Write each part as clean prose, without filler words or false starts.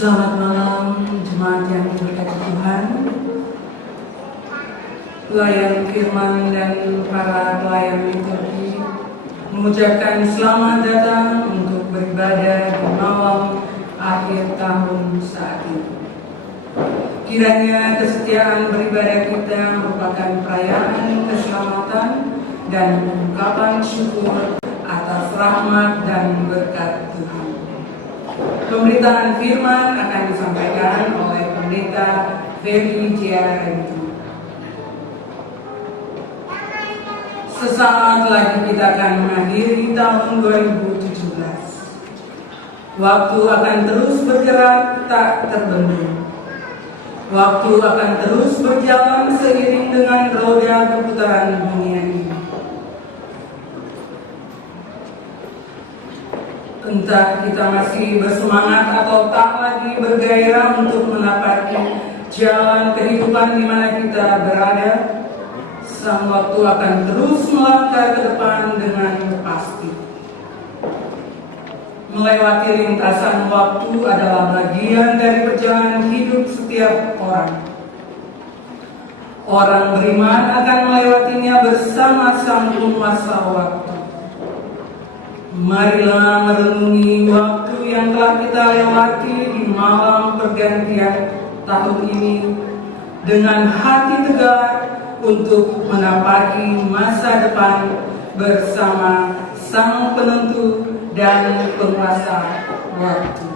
Selamat malam jemaat yang diberkati Tuhan. Pelayan firman dan para pelayan liturgi mengucapkan selamat datang untuk beribadah di malam akhir tahun saat ini. Kiranya kesetiaan beribadah kita merupakan perayaan keselamatan dan ungkapan syukur atas rahmat dan berkat Tuhan. Pemberitaan firman akan disampaikan oleh Pendeta Ferry Jiarentu. Sesaat lagi kita akan mengakhiri tahun 2017. Waktu akan terus bergerak tak terbendung. Waktu akan terus berjalan seiring dengan roda perputaran dunia ini. Entah kita masih bersemangat atau tak lagi bergairah untuk menapaki jalan kehidupan di mana kita berada, sang waktu akan terus melangkah ke depan dengan pasti. Melewati lintasan waktu adalah bagian dari perjalanan hidup setiap orang. Orang beriman akan melewatinya bersama sang penguasa waktu. Marilah merenungi waktu yang telah kita lewati di malam pergantian tahun ini dengan hati tegar untuk menapaki masa depan bersama Sang Penentu dan Penguasa waktu.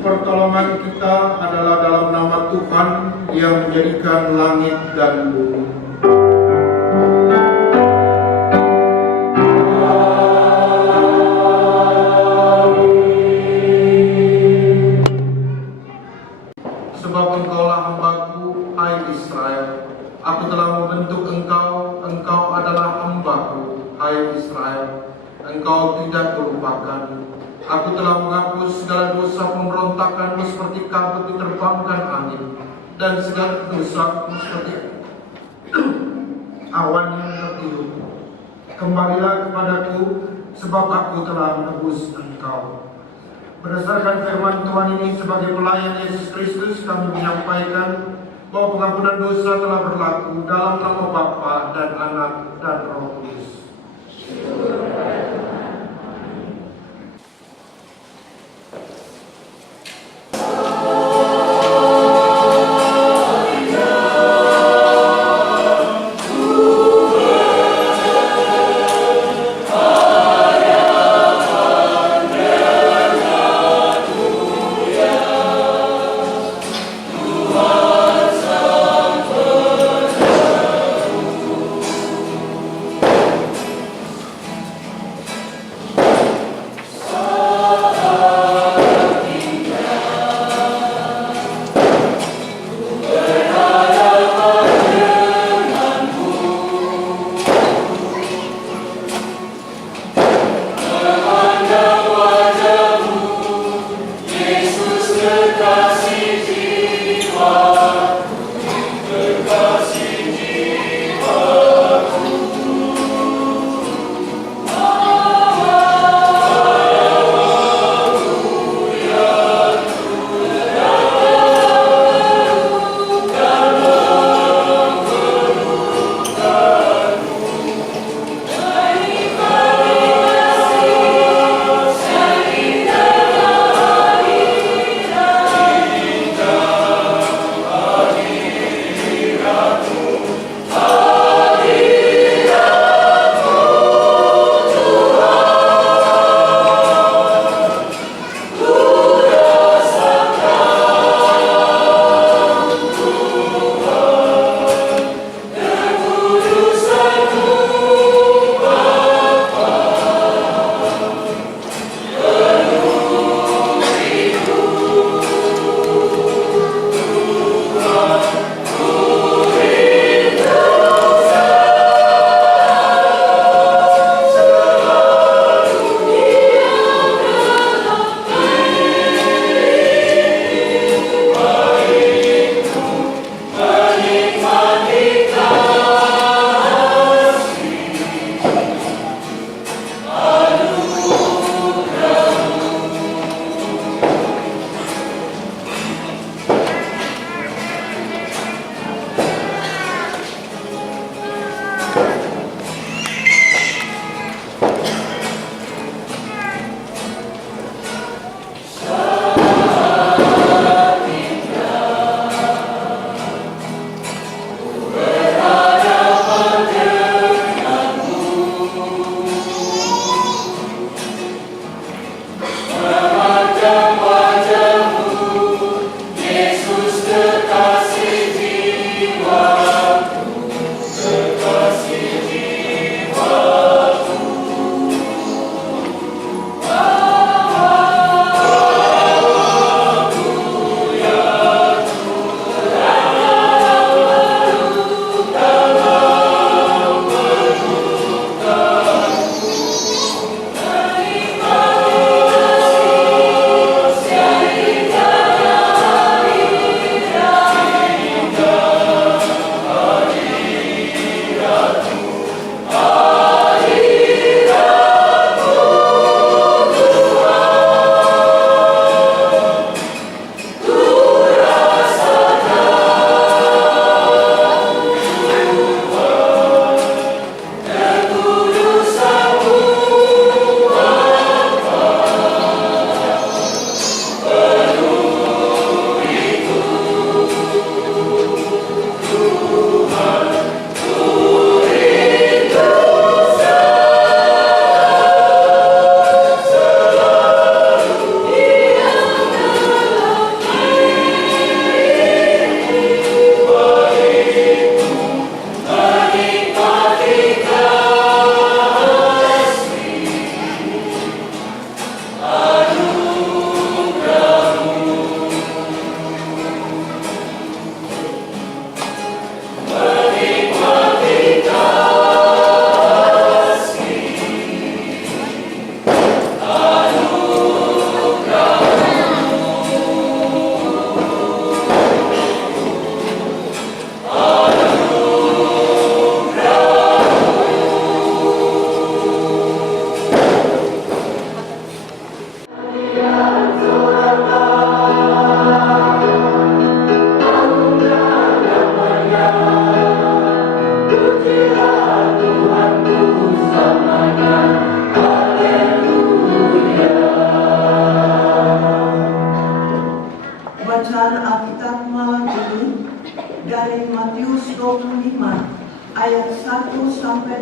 Pertolongan kita adalah dalam nama Tuhan yang menjadikan langit dan bumi. Sebab engkaulah hambaku, hai Israel. Aku telah membentuk engkau, engkau adalah hambaku, hai Israel. Engkau tidak terlupakan. Aku telah menghapus segala dosa pemberontakanmu seperti kabut diterbangkan angin, dan segala dosamu seperti awan yang tertiup. Kembalilah kepadaku, sebab aku telah menebus engkau. Berdasarkan firman Tuhan ini, sebagai pelayan Yesus Kristus, kami menyampaikan bahwa pengampunan dosa telah berlaku dalam nama Bapa dan Anak dan Roh Kudus.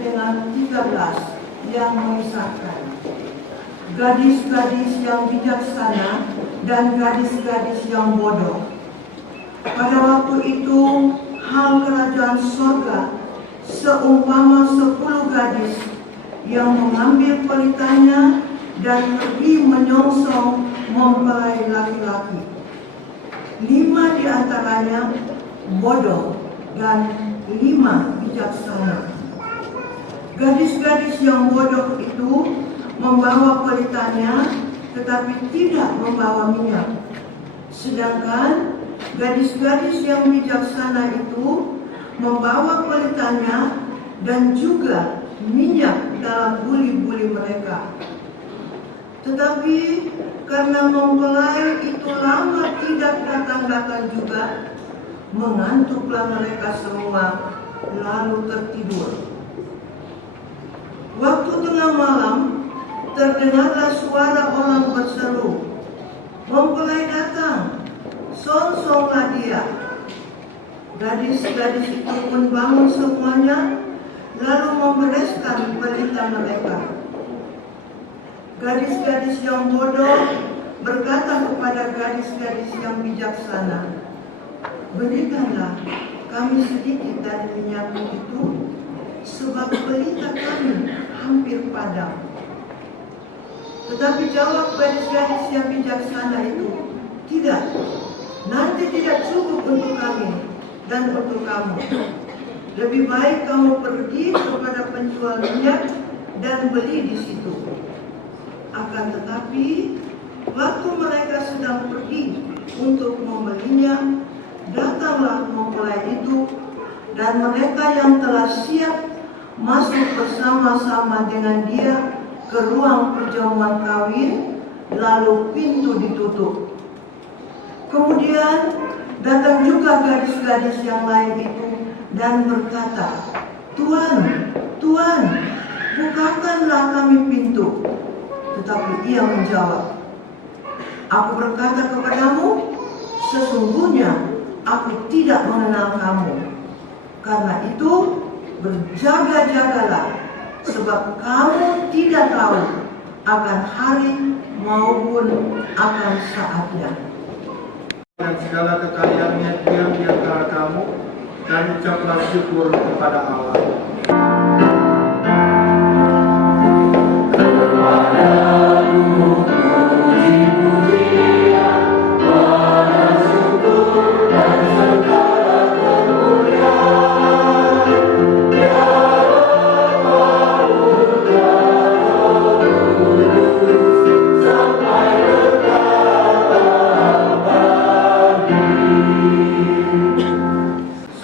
dengan 13 yang mengisahkan gadis-gadis yang bijaksana dan gadis-gadis yang bodoh. Pada waktu itu, hal kerajaan sorga seumpama 10 gadis yang mengambil pelitanya dan pergi menyongsong mempelai laki-laki. 5 di antaranya bodoh dan 5 bijaksana. Gadis-gadis yang bodoh itu membawa pelitanya tetapi tidak membawa minyak. Sedangkan gadis-gadis yang bijaksana itu membawa pelitanya dan juga minyak dalam buli-buli mereka. Tetapi karena mempelai itu lama tidak datang-datang juga, mengantuklah mereka semua lalu tertidur. Waktu tengah malam terdengarlah suara orang berseru, "Mempelai datang, songsonglah dia." Gadis-gadis itu pun bangun semuanya, lalu membereskan pelita mereka. Gadis-gadis yang bodoh berkata kepada gadis-gadis yang bijaksana, "Berikanlah kami sedikit dari minyakmu itu, sebab pelita kami hampir padam." Tetapi jawab gadis-gadis yang bijaksana itu, "Tidak, nanti tidak cukup untuk kami dan untuk kamu. Lebih baik kamu pergi kepada penjual minyak dan beli di situ." Akan tetapi, waktu mereka sedang pergi untuk membelinya, datanglah mempelai itu, dan mereka yang telah siap masuk bersama-sama dengan dia ke ruang perjamuan kawin, lalu pintu ditutup. Kemudian datang juga gadis-gadis yang lain itu dan berkata, "Tuan, Tuan, bukakanlah kami pintu." Tetapi ia menjawab, "Aku berkata kepadamu, sesungguhnya aku tidak mengenal kamu. Karena itu berjaga-jagalah, sebab kamu tidak tahu akan hari maupun akan saatnya." Dan segala kekayaannya diam di antara kamu, dan ucaplah syukur kepada Allah.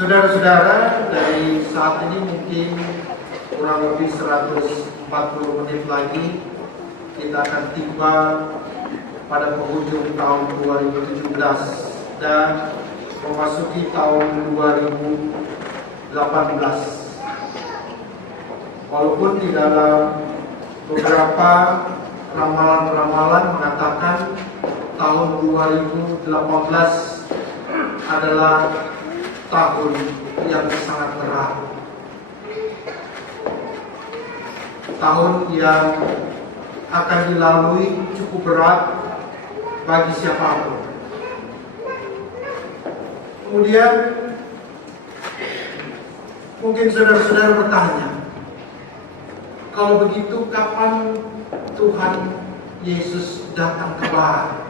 Saudara-saudara, dari saat ini mungkin kurang lebih 140 menit lagi kita akan tiba pada penghujung tahun 2017 dan memasuki tahun 2018. Walaupun di dalam beberapa ramalan-ramalan mengatakan tahun 2018 adalah tahun yang sangat berat, tahun yang akan dilalui cukup berat bagi siapapun. Kemudian mungkin saudara-saudara bertanya, kalau begitu kapan Tuhan Yesus datang kembali?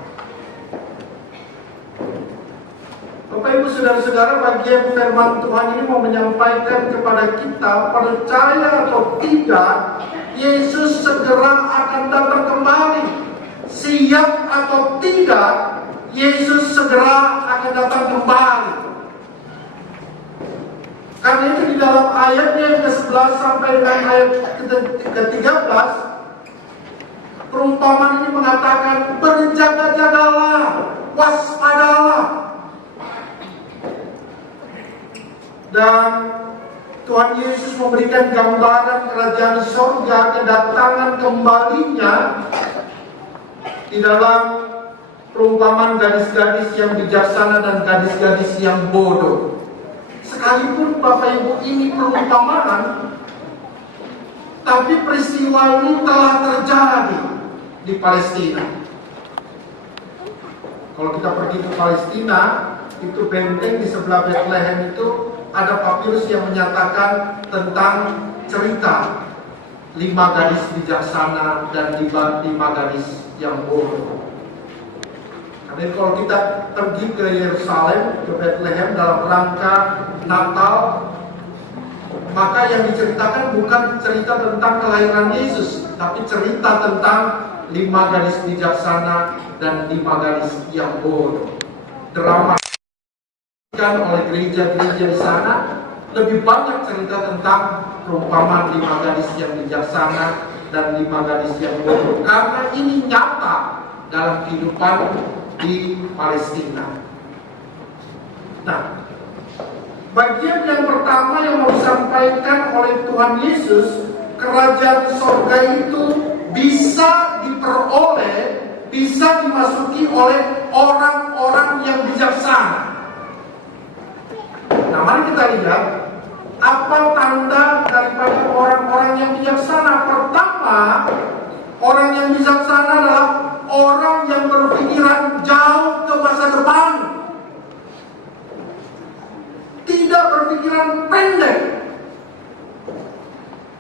Bapak Ibu saudara-saudara, bagian firman Tuhan ini mau menyampaikan kepada kita, percaya atau tidak, Yesus segera akan datang kembali. Siap atau tidak, Yesus segera akan datang kembali. Karena itu di dalam ayatnya yang ke-11 sampai dengan ayat ke-13, perumpamaan ini mengatakan, berjaga-jagalah, waspadalah. Dan Tuhan Yesus memberikan gambaran kerajaan surga, kedatangan kembalinya di dalam perumpamaan gadis-gadis yang bijaksana dan gadis-gadis yang bodoh. Sekalipun Bapak Ibu ini perumpamaan, Tapi peristiwa ini telah terjadi di Palestina. Kalau kita pergi ke Palestina, itu benteng di sebelah Bethlehem itu ada papirus yang menyatakan tentang cerita 5 gadis bijaksana dan 5 gadis yang bodoh. Karena kalau kita pergi ke Yerusalem, ke Bethlehem dalam rangka Natal, maka yang diceritakan bukan cerita tentang kelahiran Yesus, tapi cerita tentang 5 gadis bijaksana dan 5 gadis yang bodoh. Drama oleh gereja-gereja di sana lebih banyak cerita tentang perumpamaan 5 gadis yang bijaksana dan 5 gadis yang bodoh, karena ini nyata dalam kehidupan di Palestina. Nah, bagian yang pertama yang mau disampaikan oleh Tuhan Yesus, kerajaan sorga itu bisa diperoleh, bisa dimasuki oleh orang-orang yang bijaksana. Nah, mari kita lihat apa tanda daripada orang-orang yang bijaksana. Pertama, orang yang bijaksana adalah orang yang berpikiran jauh ke masa depan, tidak berpikiran pendek.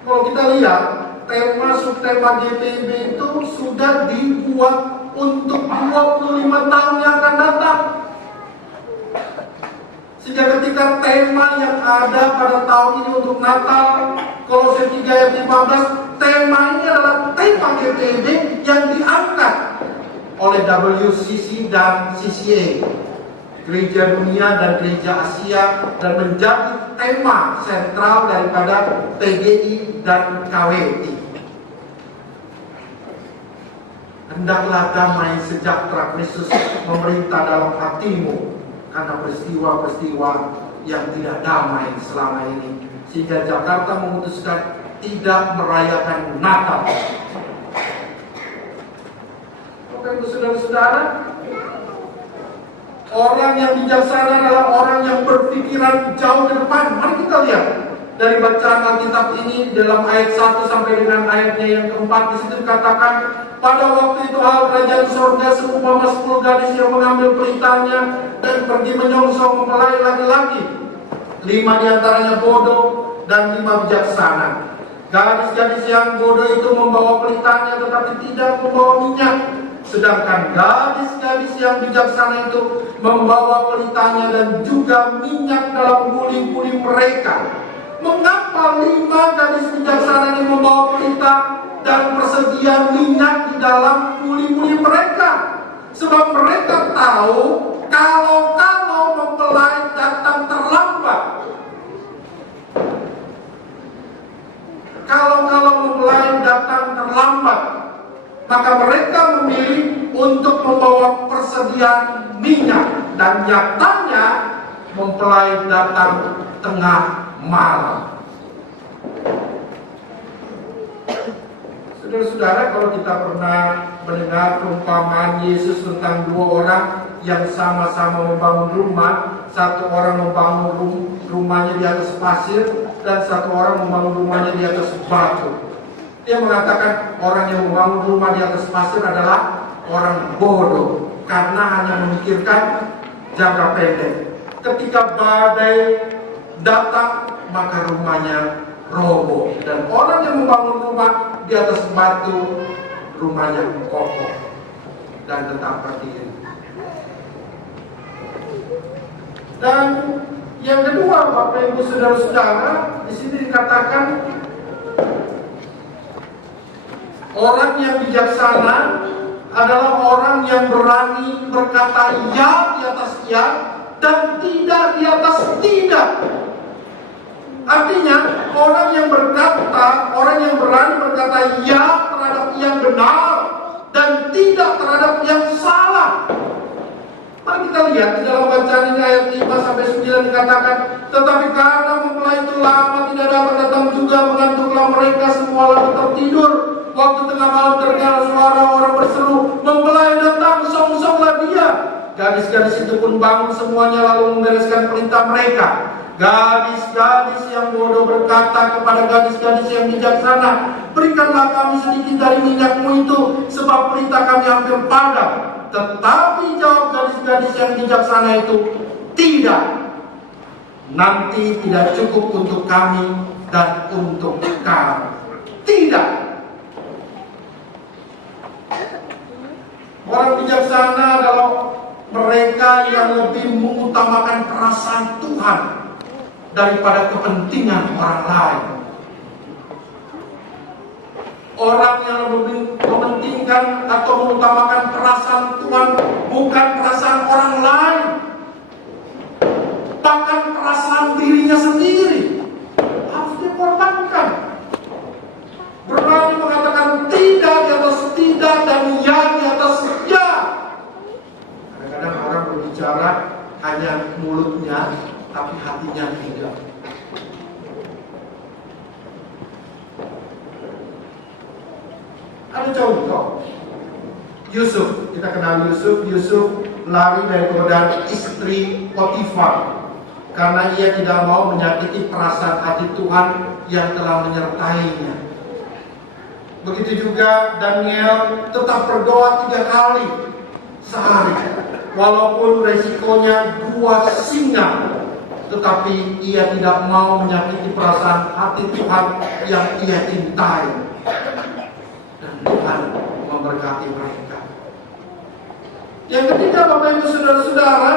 Kalau kita lihat tema subtema GPIB itu sudah dibuat untuk 25 tahun yang akan datang. Sehingga ketika tema yang ada pada tahun ini untuk Natal, Kolose 3 ayat 15, tema ini adalah tema GPIB yang diangkat oleh WCC dan CCA, Gereja Dunia dan Gereja Asia, dan menjadi tema sentral daripada PGI dan KWI. Hendaklah damai sejahtera Kristus memerintah dalam hatimu, karena peristiwa-peristiwa yang tidak damai selama ini, sehingga Jakarta memutuskan tidak merayakan Natal. Bapak Ibu Saudara-saudara, orang yang bijaksana adalah orang yang berpikiran jauh ke depan. Mari kita lihat dari bacaan Alkitab ini dalam ayat 1 sampai dengan ayatnya yang keempat. Di situ dikatakan, pada waktu itu hal kerajaan sorga seumpama 10 gadis yang mengambil pelitanya dan pergi menyongsong mempelai laki-laki. 5 diantaranya bodoh dan 5 bijaksana. Gadis-gadis yang bodoh itu membawa pelitanya tetapi tidak membawa minyak, sedangkan gadis-gadis yang bijaksana itu membawa pelitanya dan juga minyak dalam buli-buli mereka. Mengapa 5 gadis bijaksana ini membawa pelita dan persediaan minyak di dalam buli-buli mereka? Sebab mereka tahu kalau mempelai datang terlambat, maka mereka memilih untuk membawa persediaan minyak, dan nyatanya mempelai datang tengah malam. Saudara-saudara, kalau kita pernah mendengar perumpamaan Yesus tentang 2 orang yang sama-sama membangun rumah, satu orang membangun rumahnya di atas pasir dan satu orang membangun rumahnya di atas batu. Dia mengatakan orang yang membangun rumah di atas pasir adalah orang bodoh, karena hanya memikirkan jangka pendek. Ketika badai datang, maka rumahnya roboh. Dan orang yang membangun rumah di atas batu, rumahnya kokoh dan tetap berdiri. Dan yang kedua, Bapak Ibu Saudara-saudara, di sini dikatakan orang yang bijaksana adalah orang yang berani berkata ya di atas ya dan tidak di atas tidak. Artinya orang yang berani berkata ya terhadap yang benar dan tidak terhadap yang salah. Mari kita lihat di dalam bacaan ini ayat 5 sampai 9 dikatakan, tetapi karena mempelai itu lama tidak dapat datang juga, mengantuklah mereka semua lalu tertidur. Waktu tengah malam terdengar suara orang berseru, mempelai datang, songsonglah dia. Gadis-gadis itu pun bangun semuanya lalu membereskan pelita mereka. Gadis-gadis yang bodoh berkata kepada gadis-gadis yang bijaksana, berikanlah kami sedikit dari minyakmu itu, sebab pelita kami hampir padam. Tetapi jawab gadis-gadis yang bijaksana itu, tidak. Nanti tidak cukup untuk kami dan untuk kamu. Tidak. Orang bijaksana adalah mereka yang lebih mengutamakan perasaan Tuhan daripada kepentingan orang lain. Orang yang lebih mementingkan atau mengutamakan perasaan Tuhan, bukan perasaan orang lain, bahkan perasaan dirinya sendiri harus dikorbankan. Berani mengatakan tidak di atas tidak dan ya di atas ya. Kadang-kadang orang berbicara hanya mulutnya, tapi hatinya tidak. Ada contoh, Yusuf, kita kenal Yusuf. Yusuf lari dari godaan istri Potifar karena ia tidak mau menyakiti perasaan hati Tuhan yang telah menyertainya. Begitu juga Daniel tetap berdoa 3 kali sehari, walaupun resikonya 2 singa, tetapi ia tidak mau menyakiti perasaan hati Tuhan yang ia cintai. Dan Tuhan memberkati mereka. Yang ketiga, Bapak Ibu Saudara-saudara,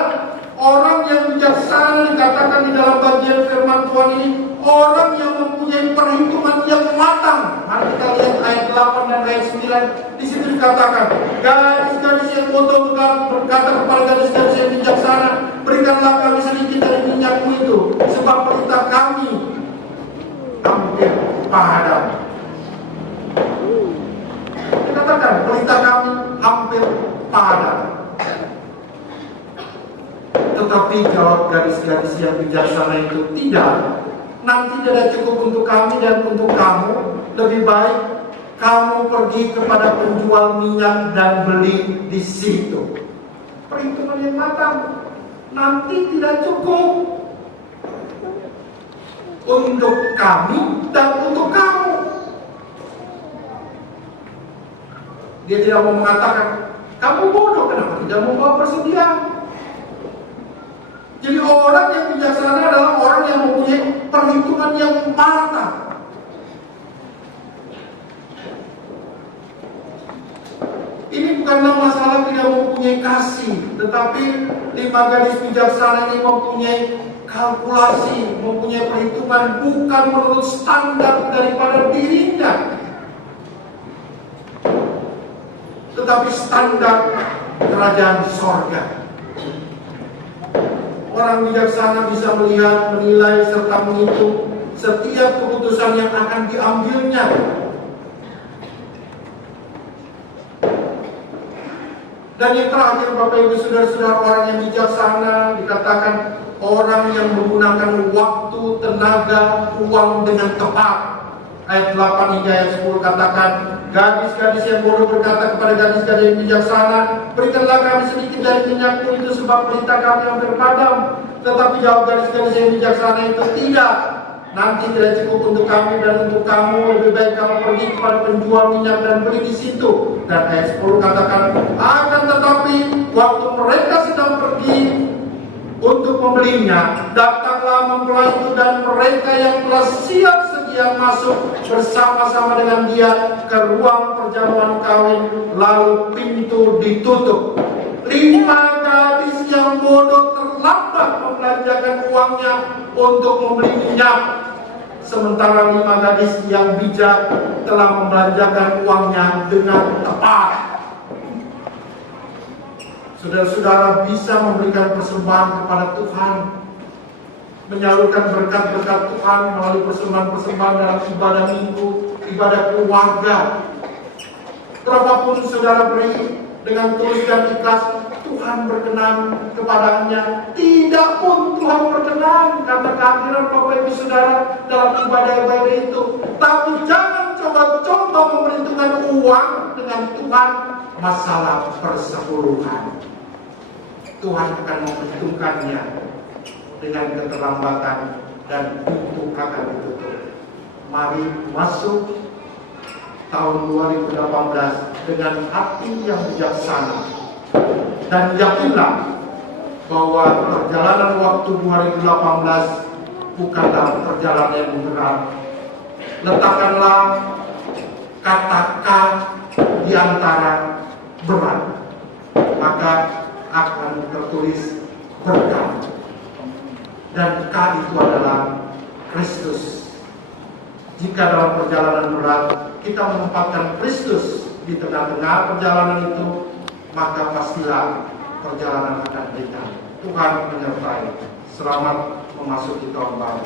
orang yang bijaksana dikatakan di dalam bagian firman Tuhan ini, orang yang mempunyai perhitungan yang matang. Mari kita lihat ayat 8 dan ayat 9. Di situ dikatakan, gadis-gadis yang bodoh berkata kepada gadis-gadis yang bijaksana, berikanlah kami sedikit dari minyakmu itu, sebab pelita kami hampir padam. Dikatakan pelita kami hampir padam. Tetapi jawab gadis-gadis yang bijaksana itu, tidak. Nanti tidak cukup untuk kami dan untuk kamu. Lebih baik kamu pergi kepada penjual minyak dan beli di situ. Perhitungan yang matang. Nanti tidak cukup untuk kami dan untuk kamu. Dia tidak mau mengatakan, kamu bodoh, kenapa tidak membawa persediaan? Jadi orang yang bijaksana adalah orang yang mempunyai perhitungan yang matang. Ini bukanlah masalah tidak mempunyai kasih, tetapi 5 gadis bijaksana ini mempunyai kalkulasi, mempunyai perhitungan bukan menurut standar daripada dirinya, tetapi standar kerajaan sorga. Orang bijaksana bisa melihat, menilai, serta menghitung setiap keputusan yang akan diambilnya. Dan yang terakhir, Bapak Ibu Saudara-saudara, orang yang bijaksana dikatakan orang yang menggunakan waktu, tenaga, uang dengan tepat. Ayat 8 hingga ayat 10 katakan, gadis-gadis yang bodoh berkata kepada gadis-gadis yang bijaksana, berikanlah kami sedikit dari minyakmu itu, sebab pelita kami hampir padam. Tetapi jawab gadis-gadis yang bijaksana itu, tidak. Nanti tidak cukup untuk kami dan untuk kamu. Lebih baik kamu pergi kepada penjual minyak dan beli di situ. Dan ayat 10 katakan, akan tetapi waktu mereka sedang pergi untuk membelinya, datanglah mempelai itu dan mereka yang telah siap sedia masuk bersama-sama dengan dia ke ruang perjamuan kawin, lalu pintu ditutup. 5 gadis yang bodoh terlambat membelanjakan uangnya untuk membeli minyak, sementara 5 gadis yang bijak telah membelanjakan uangnya dengan tepat. Saudara-saudara bisa memberikan persembahan kepada Tuhan, menyalurkan berkat-berkat Tuhan melalui persembahan-persembahan dalam ibadah minggu, ibadah keluarga. Berapapun saudara beri dengan tulus dan ikhlas, Tuhan berkenan kepadanya. Tidak pun Tuhan berkenan karena kehadiran Bapak Ibu Saudara dalam ibadah-ibadah itu. Tapi jangan coba-coba memerhitungkan uang dengan Tuhan, masalah persepuluhan. Tuhan akan memperhitungkannya dengan keterlambatan dan pintu akan ditutup. Mari masuk tahun 2018 dengan hati yang bijaksana dan yakinlah bahwa perjalanan waktu 2018 bukanlah perjalanan yang berat. Letakkanlah kata K di antara berat, maka akan tertulis berkat. Dan K itu adalah Kristus. Jika dalam perjalanan berat kita menempatkan Kristus di tengah-tengah perjalanan itu, maka pastilah perjalanan akan ringan. Tuhan menyertai. Selamat memasuki tahun baru.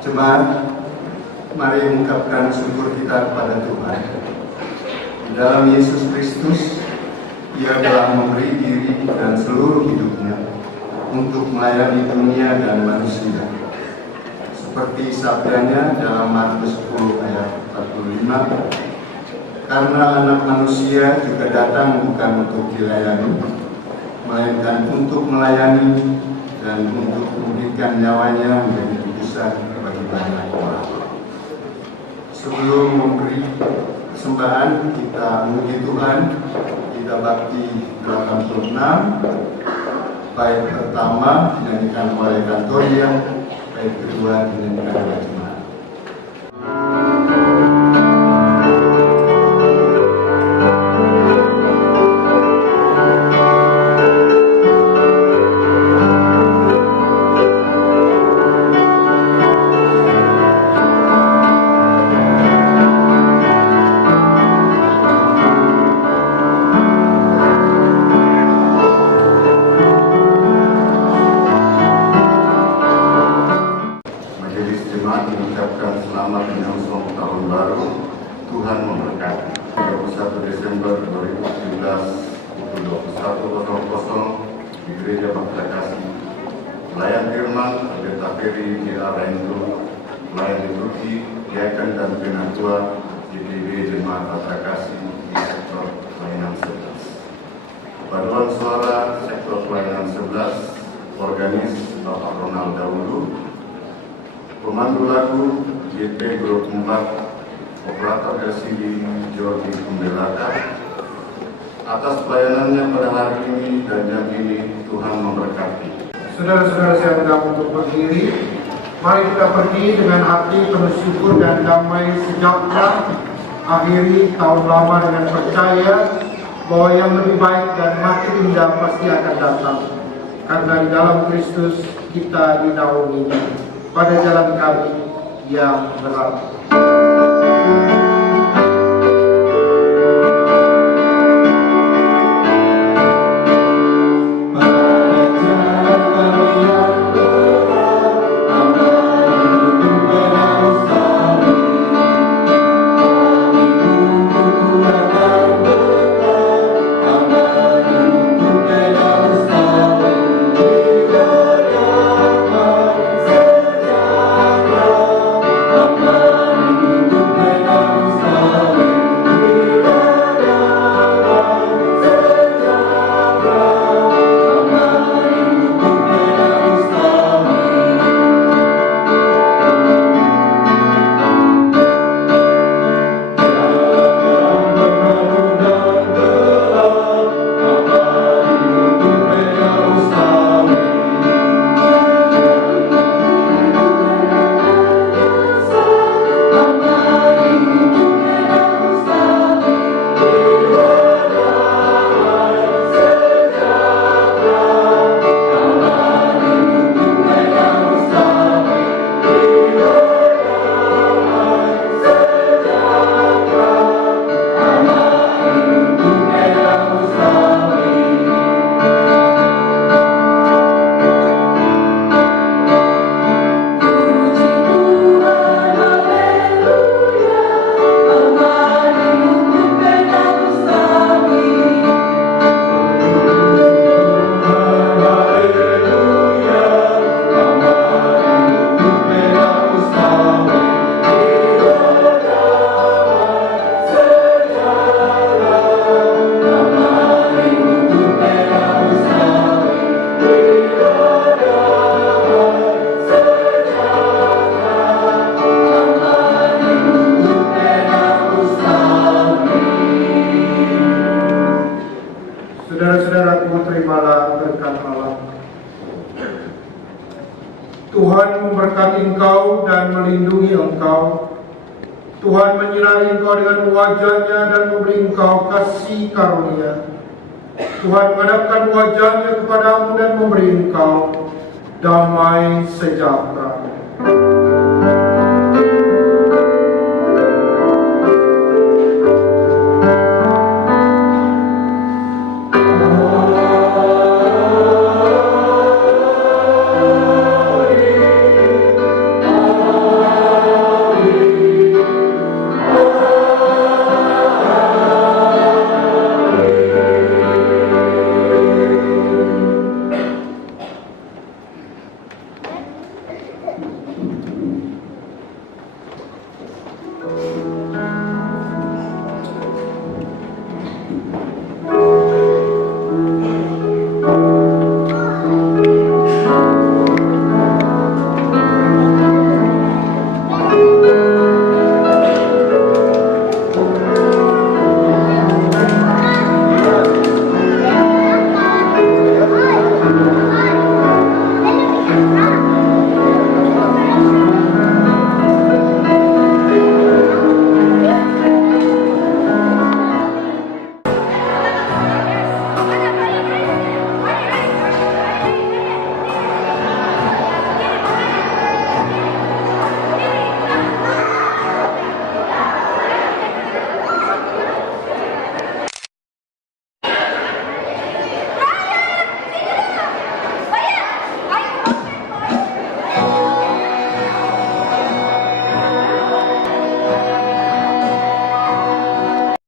Jemaat, mari mengucapkan syukur kita kepada Tuhan. Di dalam Yesus Kristus, Ia telah memberi diri dan seluruh hidupnya untuk melayani dunia dan manusia. seperti sabdanya dalam Markus 10 ayat 45, karena anak manusia juga datang bukan untuk dilayani, melainkan untuk melayani dan untuk memberikan nyawanya menjadi tebusan bagi banyak orang. Sebelum memberi persembahan, kita memuji Tuhan. Kita bakti 86, bait pertama dinyanyikan oleh Kantoria, bait kedua dinyanyikan oleh jemaat. Majelis jemaat mengucapkan selamat menyongsong tahun baru. Tuhan memberkati. 31 Desember 2017 pukul 21.00 di Gereja Bakti Kasih. Pelayan firman Pendeta Ferry J.A. Raindu, pelayan liturgi, diaken dan penatua JPB Jemaat Bakti Kasih di sektor pelayanan 11. Paduan suara sektor pelayanan 11, organis Bapak Ronald Daulu. Pemandu lagu JP Grup 4, operator LCD Jordi Kumbelaka. Atas pelayanannya pada hari ini dan jam ini, Tuhan memberkati. Saudara-saudara saya undang untuk berdiri. Mari kita pergi dengan hati penuh syukur dan damai sejahtera. Akhiri tahun lama dengan percaya bahwa yang lebih baik dan makin indah pasti akan datang. Karena di dalam Kristus kita dinaunginya. Pada jalan kami yang benar. Saudara-saudaraku, terimalah berkat Allah. Tuhan memberkati engkau dan melindungi engkau. Tuhan menyinari engkau dengan wajah-Nya dan memberi engkau kasih karunia. Tuhan menghadapkan wajah-Nya kepadamu dan memberi engkau damai sejahtera.